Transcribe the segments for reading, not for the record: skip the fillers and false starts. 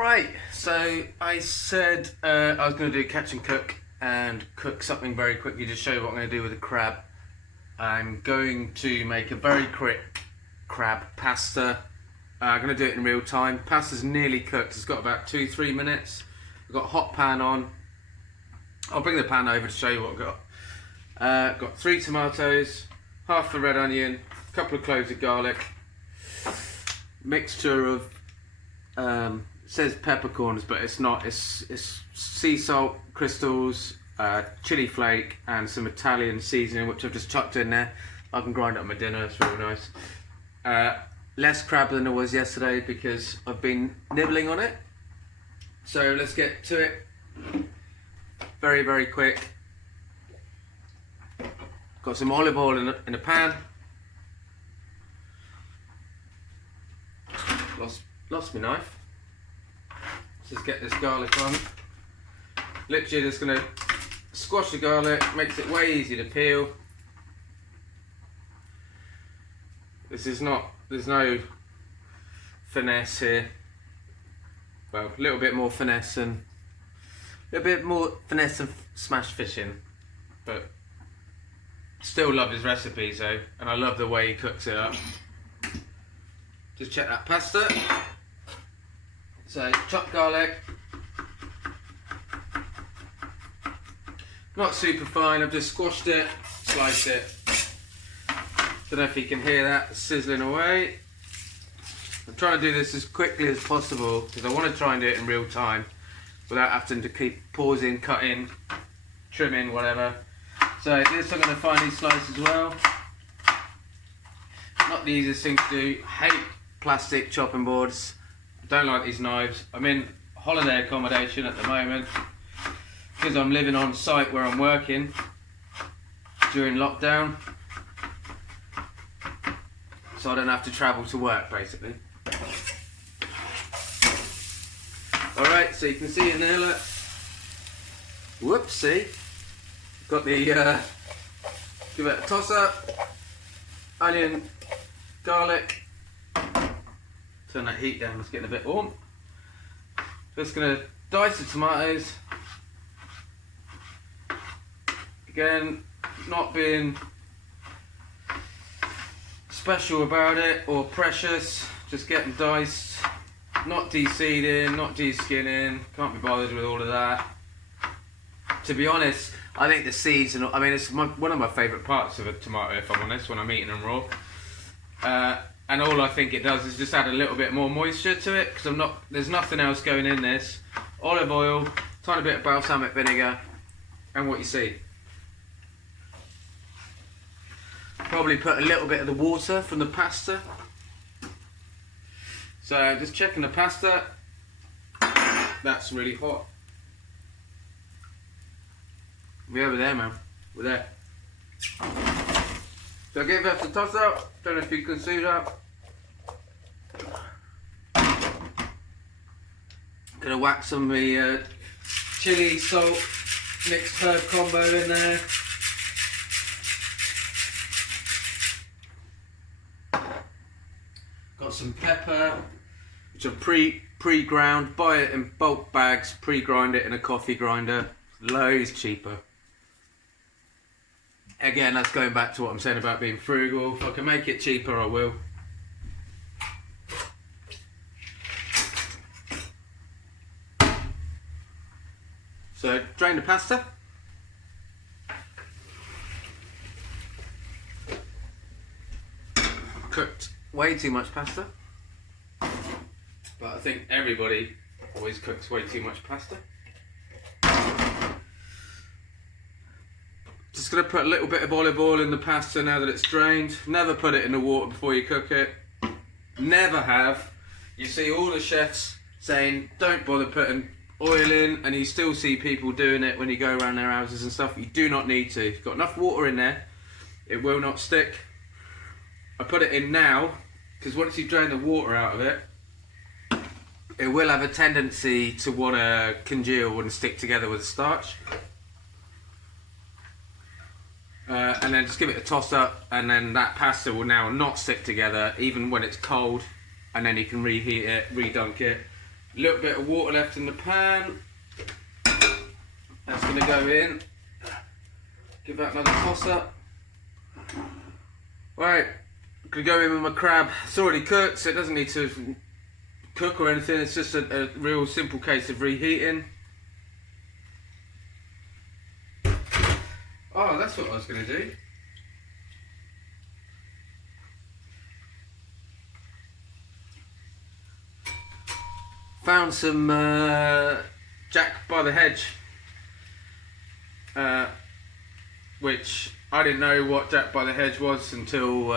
Alright, so I said I was going to do catch and cook something very quickly to show you what I'm going to do with the crab. I'm going to make a very quick crab pasta. I'm going to do it in real time. Pasta's nearly cooked, it's got about 2-3 minutes. I've got a hot pan on. I'll bring the pan over to show you what I've got. Got 3 tomatoes, half a red onion, a couple of cloves of garlic, mixture of it says peppercorns, but it's not. It's sea salt crystals, chili flake, and some Italian seasoning, which I've just chucked in there. I can grind up my dinner. It's really nice. Less crab than there was yesterday because I've been nibbling on it. So let's get to it. Very, very quick. Got some olive oil in a pan. Lost my knife. Let's just get this garlic on. Literally just going to squash the garlic, makes it way easier to peel. This is not, there's no finesse here. Well, a little bit more finesse than smashed fishing, but still love his recipes though, and I love the way he cooks it up. Just check that pasta. So, chopped garlic. Not super fine, I've just squashed it, sliced it. Don't know if you can hear that sizzling away. I'm trying to do this as quickly as possible because I want to try and do it in real time without having to keep pausing, cutting, trimming, whatever. So this I'm going to finely slice as well. Not the easiest thing to do. Hate plastic chopping boards. Don't like these knives. I'm in holiday accommodation at the moment because I'm living on site where I'm working during lockdown, so I don't have to travel to work basically. Alright, so you can see in there, look. Whoopsie. Got the, give it a toss up. Onion, garlic. Turn that heat down, it's getting a bit warm. Just going to dice the tomatoes. Again, not being special about it or precious, just getting diced. Not de-seeding, not de-skinning, can't be bothered with all of that. To be honest, I think the seeds, it's one of my favourite parts of a tomato, if I'm honest, when I'm eating them raw. And all I think it does is just add a little bit more moisture to it, because there's nothing else going in this. Olive oil, tiny bit of balsamic vinegar, and what you see. Probably put a little bit of the water from the pasta. So just checking the pasta. That's really hot. We're over there, man. We're there. So I gave that the toss up. Don't know if you can see that. Gonna whack some of the chili, salt, mixed herb combo in there. Got some pepper, which are pre-ground. Buy it in bulk bags, pre-grind it in a coffee grinder. Loads cheaper. Again, that's going back to what I'm saying about being frugal. If I can make it cheaper, I will. So, drain the pasta. Cooked way too much pasta. But I think everybody always cooks way too much pasta. Just going to put a little bit of olive oil in the pasta now that it's drained. Never put it in the water before you cook it. Never have. You see all the chefs saying don't bother putting oil in, and you still see people doing it when you go around their houses and stuff. You do not need to. If you've got enough water in there, it will not stick. I put it in now because once you drain the water out of it, it will have a tendency to want to congeal and stick together with the starch. And then just give it a toss up, and then that pasta will now not stick together even when it's cold, and then you can reheat it, redunk it, A little bit of water left in the pan. That's going to go in. Give that another toss up. Right, I'm going to go in with my crab. It's already cooked, so it doesn't need to cook or anything. It's just a real simple case of reheating. Oh, that's what I was going to do. Found some Jack by the Hedge, which I didn't know what Jack by the Hedge was until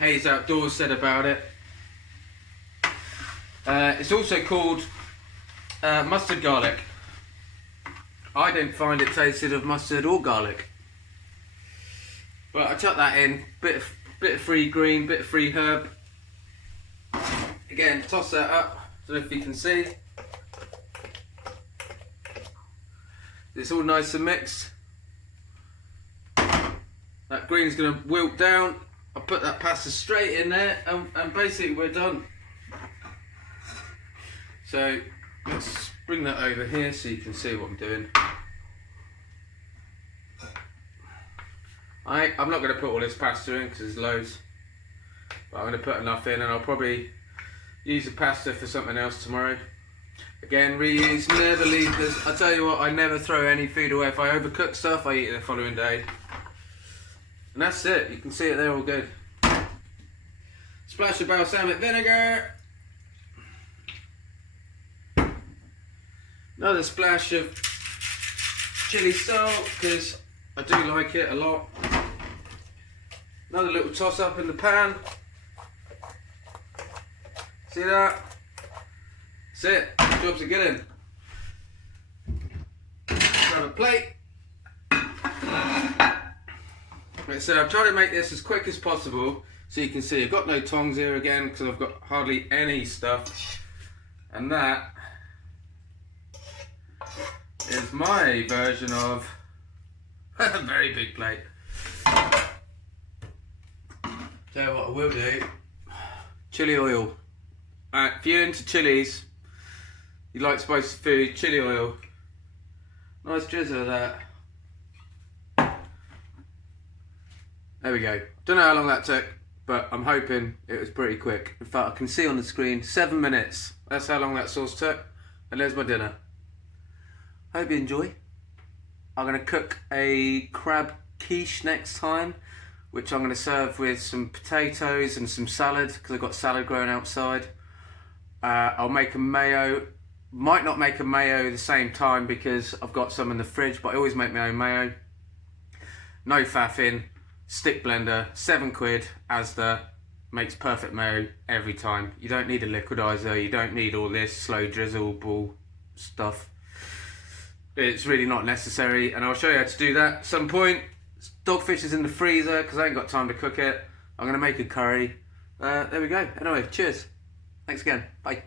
Hayes Outdoors said about it. It's also called mustard garlic. I didn't find it tasted of mustard or garlic, but I chucked that in. Bit of free green, bit of free herb. Again, toss that up. I don't know if you can see. It's all nice and mixed. That green's going to wilt down. I'll put that pasta straight in there, and basically we're done. So let's bring that over here so you can see what I'm doing. I'm not going to put all this pasta in because there's loads, but I'm going to put enough in, and I'll probably use the pasta for something else tomorrow. Again, reuse, never leave this. I tell you what, I never throw any food away. If I overcook stuff, I eat it the following day. And that's it. You can see it there, all good. Splash of balsamic vinegar. Another splash of chili salt, because I do like it a lot. Another little toss up in the pan. See that? That's it. Job's a good one. Grab a plate. Right, so I've tried to make this as quick as possible so you can see I've got no tongs here again because I've got hardly any stuff. And that is my version of a very big plate. Tell you what I will do. Chili oil. If you're into chilies, you like spicy food, chili oil. Nice drizzle of that. There we go. Don't know how long that took, but I'm hoping it was pretty quick. In fact, I can see on the screen 7 minutes. That's how long that sauce took. And there's my dinner. Hope you enjoy. I'm going to cook a crab quiche next time, which I'm going to serve with some potatoes and some salad because I've got salad growing outside. I'll make a mayo. Might not make a mayo at the same time because I've got some in the fridge, but I always make my own mayo. No faffing, stick blender, £7, Asda, makes perfect mayo every time. You don't need a liquidizer, you don't need all this slow drizzle ball stuff. It's really not necessary, and I'll show you how to do that at some point. Dogfish is in the freezer because I ain't got time to cook it. I'm going to make a curry. There we go. Anyway, cheers. Thanks again. Bye.